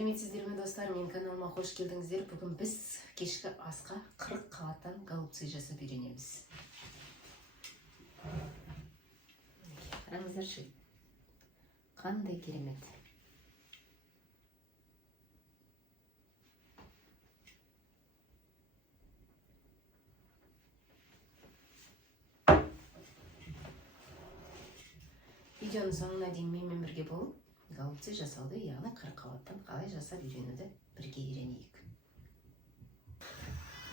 Сәлеметсіздер ме достар, мен каналыма қош келдіңіздер. Бүгін біз кешкі асқа 40 қабаттан голубцы жасап үйренеміз. Қараңыздаршы, қандай керемет. Видеоның соңына дейін менімен бірге болу. Голубцы жасауды, яғни 40 қабаттан қалай жасап үйренуді бірге үйренейік.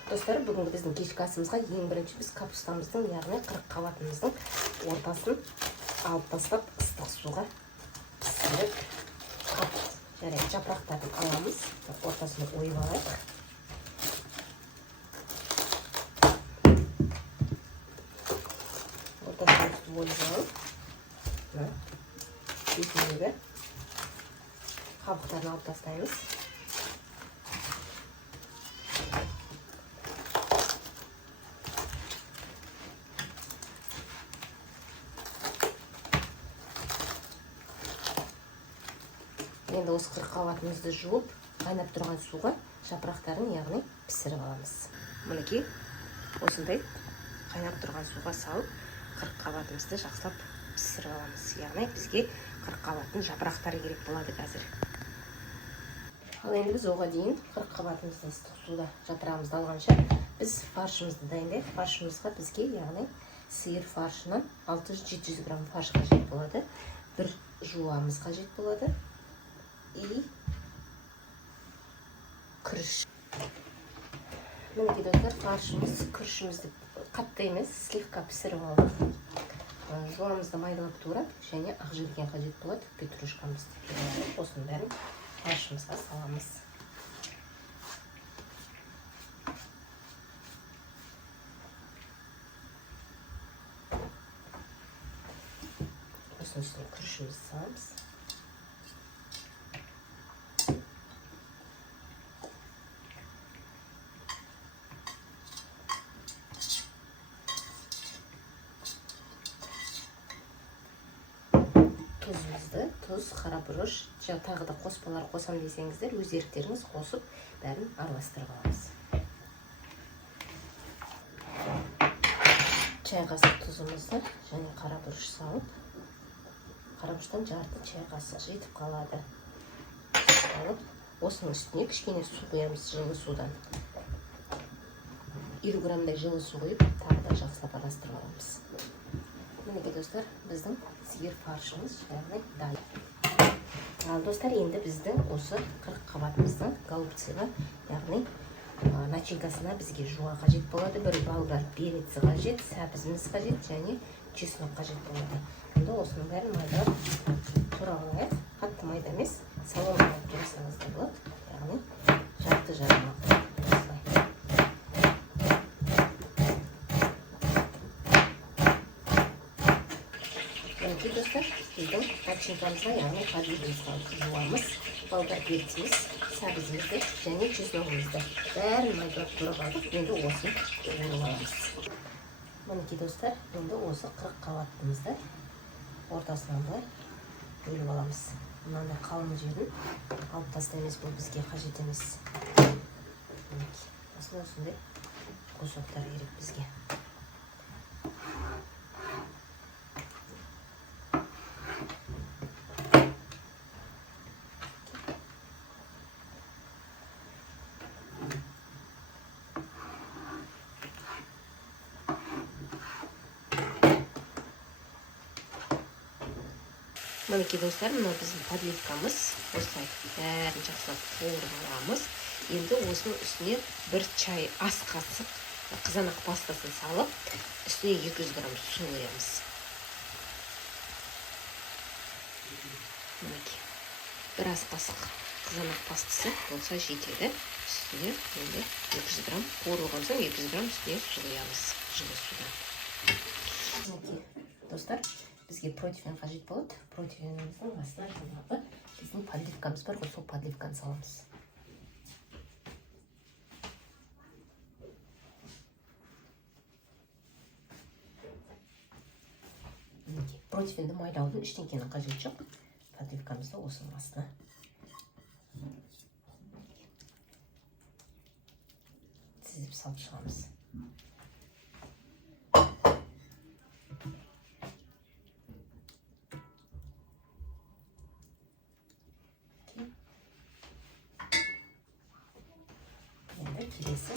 Достар, бүгінгі біздің кешкі асымызға ең бірінші біз капустамыздың, яғни 40 қабатымыздың ортасын алып тастап, ыстық суға пісіріп, жапырақтарын аламыз, ортасını ойып алайық. Ортасын ойып алып, бетіндегі қабықтарын алып тастаймыз. Енді осы 40 қабатымызды жуып, қайнап тұрған суға жапырақтарын, яғни пісіріп аламыз. Мінекей, осындай қайнап тұрған суға салып, 40 қабатымызды жақсылап пісіріп аламыз. Яғни бізге 40 қабаттың жапырақтары керек болады қазір. Ал енді біз оға дейін 40 қабатымызды ыстық суда жапырағымызды алғанша біз фаршымызды дайындайық. Фаршымызға бізге, яғни сиыр фаршынан 600-700 грамм фарш қажет болады. Бір жуамыз қажет болады. И күріш. Мінекей достар, фаршымыз, күрішімізді қатты емес, слегка пісіріп алып, жуамызды майлап турап, және ақ желкен қажет болады, петрушкамызды. Осының бәрін фаршымызға саламыз. Осының үстіне күрішімізді саламыз. Тұз, қара бұрыш, тағы да қоспалар қосам десеңіздер, өз еріктеріңіз қосып, бәрін араластырып аламыз. Чай қасық тұзымызды және қара бұрыш салып, қара бұрыштан жарты чай қасық жетіп қалады. Алып, осының үстіне кішкене су құямыз, жылы судан. 50 граммдай жылы су құйып, тағы да жақсылап араластырып аламыз. Мінекей достар, біздің сиыр фаршымыз яғни дайын. Ал достар, енді біздің осы 40 қабатымыздың голубцыға, яғни начинкасына бізге жуа қажет болады. Бір болгар переці қажет, сәбізіміз қажет, және чеснок қажет болады. Енді осының бәрін майдалап тура алайық. Қатты майда емес, салон алып тұрсаңыз да болады. Яғни жарты жарымақ. Мінекей достар, біздің начинкамызға, яғни подливымызға жуамыз, болгар перціміз, сәбізімізді және чесногымызды бәрін майдалап тұрып алдық. Енді осыны орып аламыз. Мінекей достар, енді осы 40 қабатымызды ортасынан былай бөліп аламыз. Мынандай қалың жерін алып тастаймыз, бұл бізге қажет емес. Осындай кусоктар керек бізге. Мінекей достар, мына біздің подливкамыз. Осылай бәрін жақсылап қуырып аламыз. Енді осының үстіне бір чай ас қасық қызанақ пастасын салып, үстіне 200 грамм су құямыз. Мінекей, бір ас қасық қызанақ пастасы болса жетеді. Үстіне енді 200 грамм қуырылған соң 200 грамм үстіне су құямыз, жылы судан. Мінекей достар, бізге протеин қажет болады. Протеиніміздің астына жаңағы біздің подливкамыз бар, сол подливканы саламыз. Протеинді майдаудың ештеңкенің қажет жоқ. Подливкамызды осының астына салып шығамыз. Енді келесі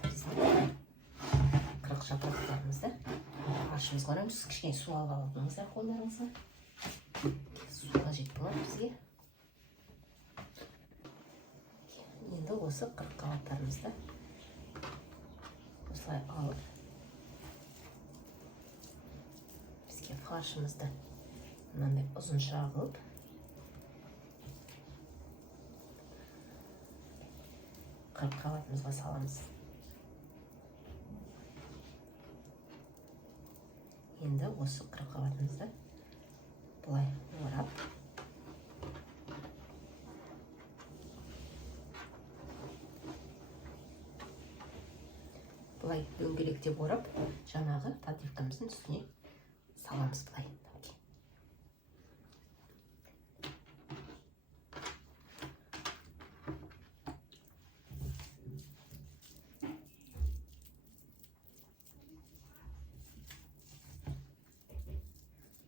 біздің қырық жапырақтарымызды ашымызға орамыз. Кішкене су алып алдыңыздар қолдарыңызға. Су қажет болады бізге. Енді осы қырық қабаттарымызды осылай алып, бізге фаршымызды мынандай ұзынша қылып, қырық қабатымызға саламыз. Енді осы қырық қабатымызды бұлай орап, бұлай дөңгелектеп орап, жаңағы подливкамыздың үстіне саламыз бұлай.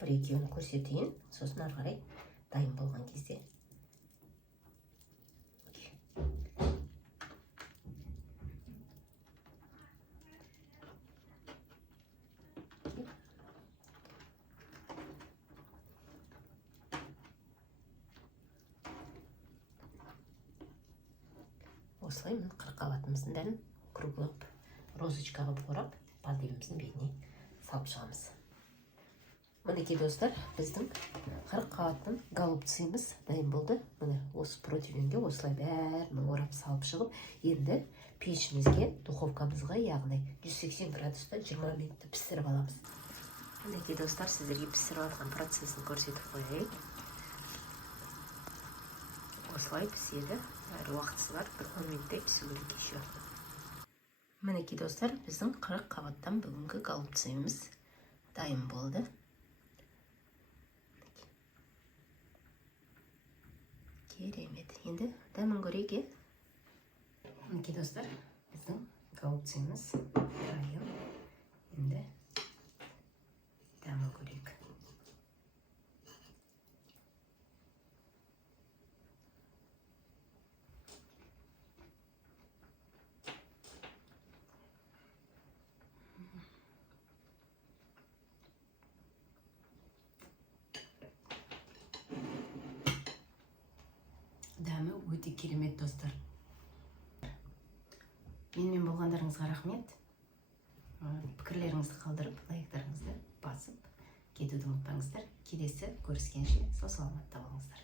Бір-екеуін көрсетейін, сосын ары қарай дайын болған кезде. Осылай мен қырық қабатымыздың бәрін круглап, розочка қылып орап, подливамыздың бетіне салып шығамыз. Мінекей достар, біздің қырық қабаттың голубцыйымыз дайын болды. Міне осы противенге осылай бәрін орап салып шығып, енді пешімізге, духовкамызға, яғни 180 градуста 20 минутты пісіріп аламыз. Мінекей достар, сіздерге пісіріп алған процесін көрсетіп қояйын. Осылай піседі. Әрі уақытысы бар, бір 10 минуттай пісу керек еще. Мінекей достар, біздің 40 қабаттан бүгінгі голубцыйымыз дайын болды. Керемет. Енді дәмін көрейік. Мінекей достар, біздің голубцыйымыз дайын. Енді дәмін көрейік. Дәмі өте керемет достар. Менімен болғандарыңызға рахмет. Пікірлеріңізді қалдырып, лайктарыңызды басып кетуді ұмытпаңыздар. Келесі көріскенше сау саламатта болыңыздар.